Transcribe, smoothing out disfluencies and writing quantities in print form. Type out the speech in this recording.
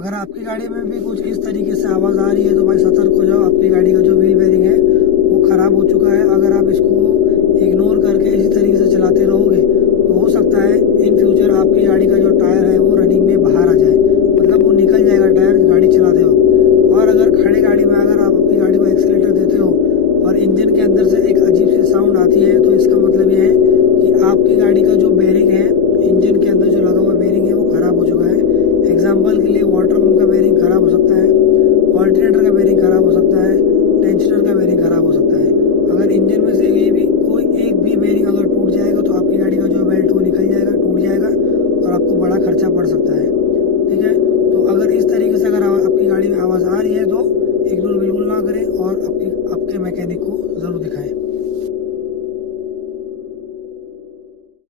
अगर आपकी गाड़ी में भी कुछ इस तरीके से आवाज़ आ रही है तो भाई सतर्क हो जाओ, आपकी गाड़ी का जो व्हील बेयरिंग है वो ख़राब हो चुका है। अगर आप इसको इग्नोर करके इसी तरीके से चलाते रहोगे तो हो सकता है इन फ्यूचर आपकी गाड़ी का जो टायर है वो रनिंग में बाहर आ जाए, मतलब वो निकल जाएगा टायर गाड़ी चलाते वक्त। और अगर खड़े गाड़ी में अगर आप अपनी गाड़ी को एक्सीलेटर देते हो और इंजन के अंदर से एक अजीब सी साउंड आती है तो इसका मतलब ये है कि आपकी गाड़ी का जो बेयरिंग है, इंजन के अंदर जो लगा हुआ बेयरिंग है वो ख़राब हो चुका है। एग्जाम्पल के लिए वाटर पंप का बेयरिंग ख़राब हो सकता है, ऑल्टरनेटर का बेयरिंग ख़राब हो सकता है, टेंशनर का बेयरिंग ख़राब हो सकता है। अगर इंजन में से कोई एक भी बेयरिंग अगर टूट जाएगा तो आपकी गाड़ी का जो बेल्ट वो निकल जाएगा, टूट जाएगा और आपको बड़ा खर्चा पड़ सकता है। ठीक है, तो अगर इस तरीके से अगर आपकी गाड़ी में आवाज़ आ रही है तो इग्नोर बिल्कुल ना करें और आपके मैकेनिक को ज़रूर दिखाएं।